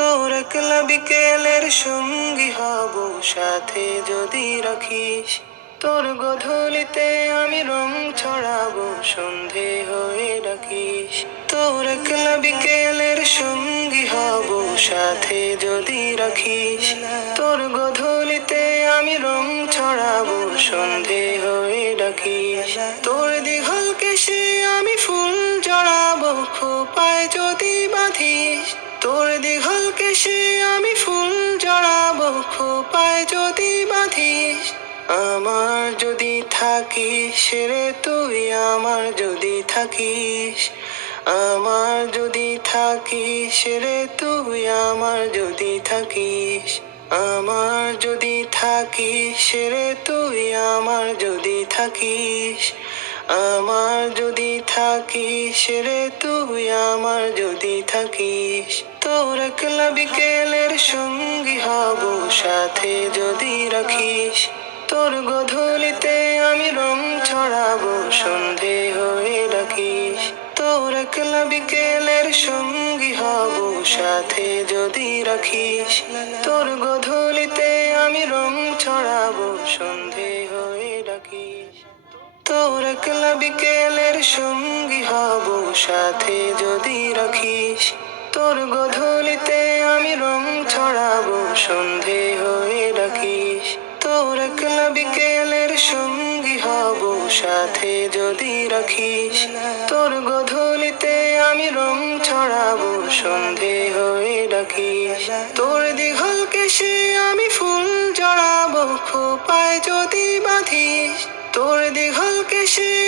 তোর একলা বিকেলের সঙ্গী হব সাথে যদি রাখিস। তোর গধূলিতে আমি রং ছড়াবো সন্ধে হয়ে ডাকিস। তোর একলা বিকেলের সঙ্গী হব সাথে যদি রাখিস। তোর গধূলিতে আমি রং ছড়াবো সন্ধে হয়ে ডাকিস। তোর দীঘল কেশে আমি ফুল জড়াবো খোপায় যদি বাঁধিস। তোর দীঘল কেশে আমি ফুল জড়াবো খোপায় যদি বাঁধিস। আমার যদি থাকিস রে তুই, আমার যদি থাকিস। আমার যদি থাকিস রে তুই, আমার যদি থাকিস। আমার যদি থাকিস রে তুই, আমার যদি থাকিস। আমার যদি থাকিস রে তুই, আমার যদি থাকিস। তোর একলা বিকেলের সঙ্গী হব সাথে যদি রাখিস। তোর গধূলিতে আমি রং ছড়াবো সন্ধে হয়ে ডাকিস। তোর একলা বিকেলের সঙ্গী হব সাথে যদি রাখিস। তোর গধূলিতে আমি রং ছড়াবো সন্ধে হয়ে ডাকিস। তোর একলা বিকেলের সঙ্গী হব সাথে যদি রাখিস। তোর গধূলিতে আমি রং ছড়াবো সন্ধে হয়ে ডাকিস। তোর একলা বিকেলের সঙ্গী হব সাথে যদি রাখিস। তোর গধূলিতে আমি রং ছড়াবো সন্ধে হয়ে ডাকিস। তোর দীঘল কেশে আমি ফুল জড়াবো খোপায় যদি বাঁধিস। তোর দীঘল কেশে